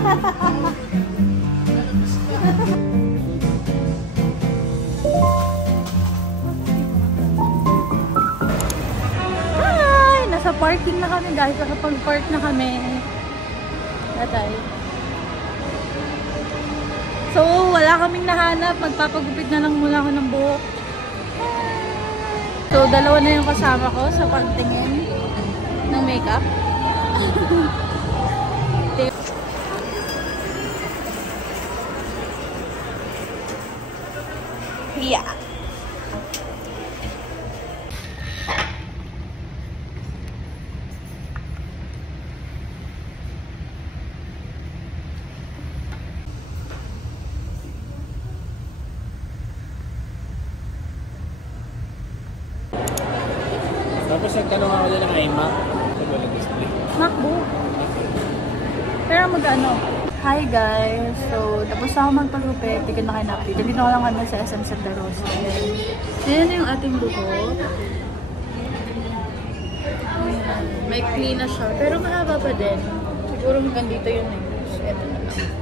Hi! Nasa parking na kami guys. Nakapag-park na kami. Tatay. So, wala kaming nahanap. Magpapagupit na lang muna ako ng buhok. So, dalawa na yung kasama ko sa pagtingin ng makeup. Yeah. Tapos nagtanong ako din ng iMac. Display. MacBook. Pero magano? Hi guys! So, tapos ako magpagupit. Tigil na kayo na-update. Dito ko lang kami sa SM Santa Rosa. Yan yung ating buhok. May clean na siya. Pero mahaba pa din. Siguro hanggang dito yun eh. So, eto na lang.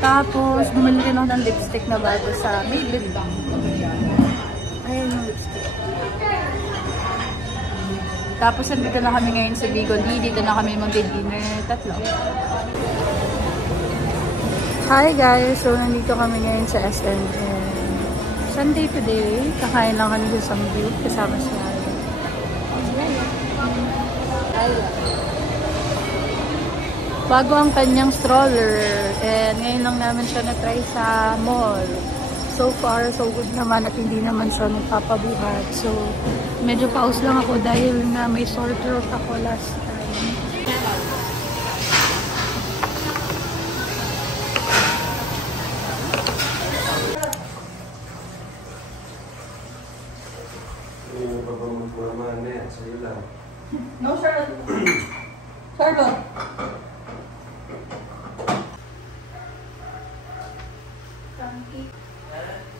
Tapos, bumili rin ako ng lipstick na bago sa Maybelline. Ayan yung lipstick. Tapos, nandito na kami ngayon sa Bicol. Dito na kami mag-dinner. Tatlo. Hi guys! So, nandito kami ngayon sa SM. Sunday today. Kakain lang kami sa Samgyup. Kasama siya. Bago ang kanyang stroller. And ngayon lang namin siya na-try sa mall. So far, so good naman at hindi naman siya nagpapabuhat. So, medyo pause lang ako dahil na may sore throat ako last time. No, sir. Sir, no.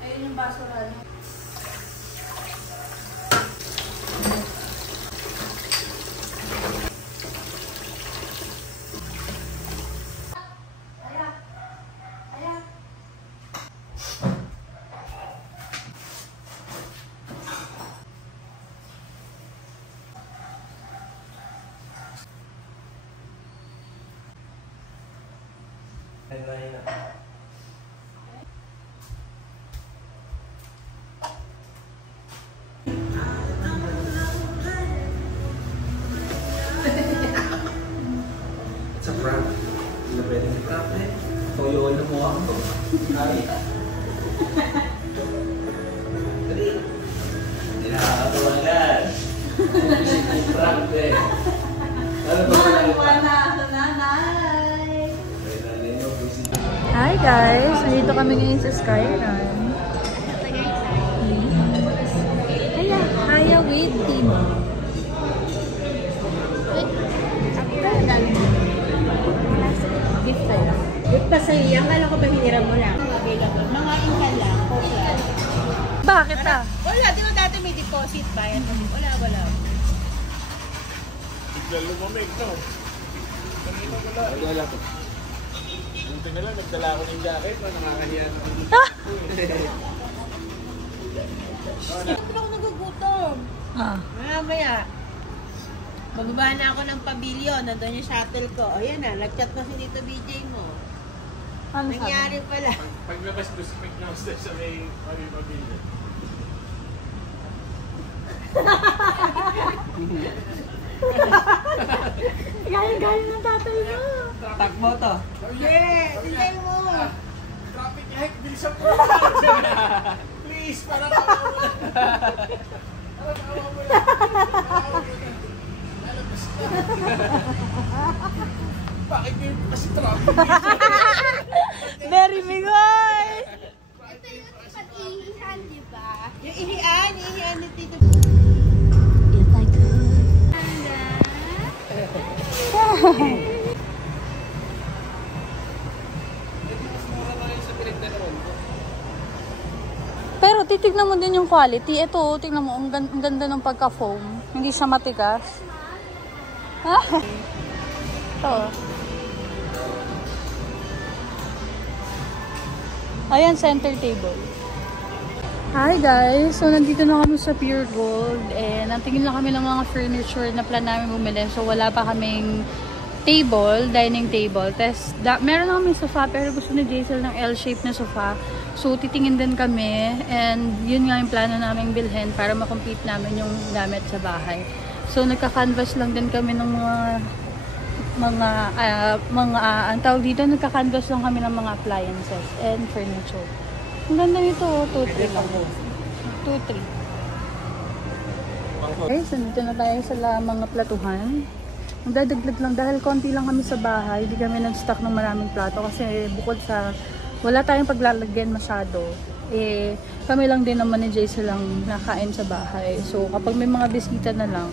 Ayun yung basura niya. It's a prank. Hindi pwede si prank eh. Toyo na mo ako. Ay. Dali. Hindi nakakatawagan. Prank eh. Ano ba na sa nanay? Hi guys! Nandito kami ngayon sa Skyrun. Haya with team. Gift tayo. Gift pa sa'yo yan. Kala ko ba hiniram mo lang? Available. Mangain ka lang. Bakit ah? Wala. Di ba dati may deposit ba? Wala. Tignan lumamig to. Kanina wala to. Buti na lang, nagdala ako ng jacket. Nakakahiya naman dito. Siyempre ako nagugutom. Mamaya. Magbaba na ako ng pavilion. Nandun yung shuttle ko. O yan na. Nag-chat ko si Dito BJ mo. Ano nangyari pala. Paglabas ko sa McDonald's sa may pavilion. Galing ng tatay mo. Takbo to. Yeah, tingay mo. Traffic light, bilisan mo. Please, parang bakit yun kasi traffic? Very bigoy! Ito yung pag-ihihan, di ba? Yung ihihan ni Tito. If I could. Pero titignan mo din yung quality. Ito, tignan mo, ang ganda ng pagka-foam. Hindi siya matigas. Ito. Ayan, center table. Hi guys! So, nandito na kami sa Pure Gold. And natingin lang kami ng mga furniture na plan namin bumili. So, wala pa kaming table, dining table. Tapos, meron na kami sofa, pero gusto ni Jaisal ng L-shape na sofa. So, titingin din kami. And, yun nga yung plano namin bilhin para makomplete namin yung gamit sa bahay. So, nagka-canvas lang din kami ng ang tawag dito, nagka-canvas lang kami ng mga appliances and furniture. Ang ganda nito, 2-3 lang. 2-3. Okay, so dito na tayo sa mga platuhan. Ang dadagdag lang dahil konti lang kami sa bahay. Hindi kami nag-stock ng maraming plato kasi bukod sa wala tayong paglalagyan masyado. Eh, kami lang din naman ni Jaisal lang nakain sa bahay. So, kapag may mga bisita na lang,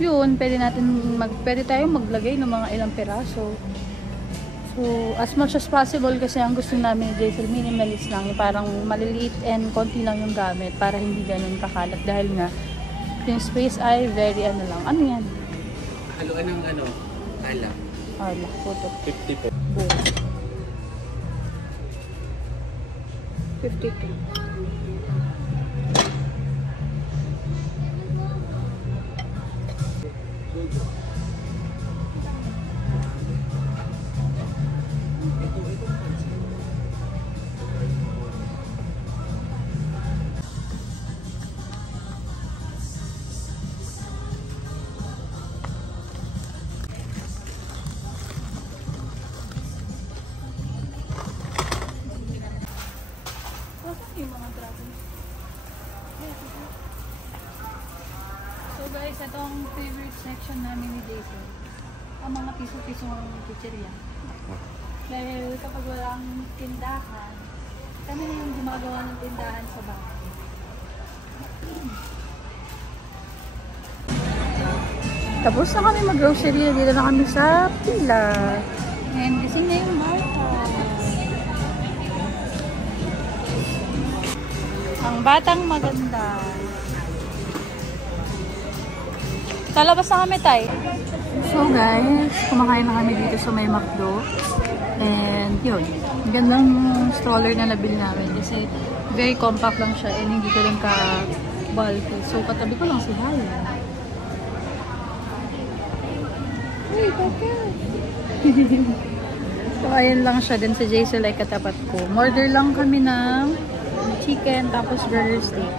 yun, pwede tayong maglagay ng mga ilang piraso. So, as much as possible kasi ang gusto namin ni Jaisal, minimalist lang. Parang maliliit and konti lang yung gamit para hindi ganun kakalat. Dahil nga, yung space ay very ano lang. Ano yan? Haluan ng alak. Alak, puto. 50 po. Boom. 52. So guys, ito ang favorite section namin ni Jaisal. Ang mga piso-pisong chichirya. Dahil kapag walang tindahan, kami na yung gumagawa ng tindahan sa bahay. Tapos na kami mag-grocery. Dito na kami sa pila. And gising na yung Martha. Ang batang maganda. Kalabas na kami, Tay. So guys, kumakain na kami dito sa may McDo. And yun, gandang stroller na nabili namin kasi very compact lang siya and hindi ka rin ka-bulky. So katabi ko lang si Haya. Uy, baka! So ayun lang siya. Din sa Jaisal ay katapat ko. Order lang kami ng chicken tapos burger steak.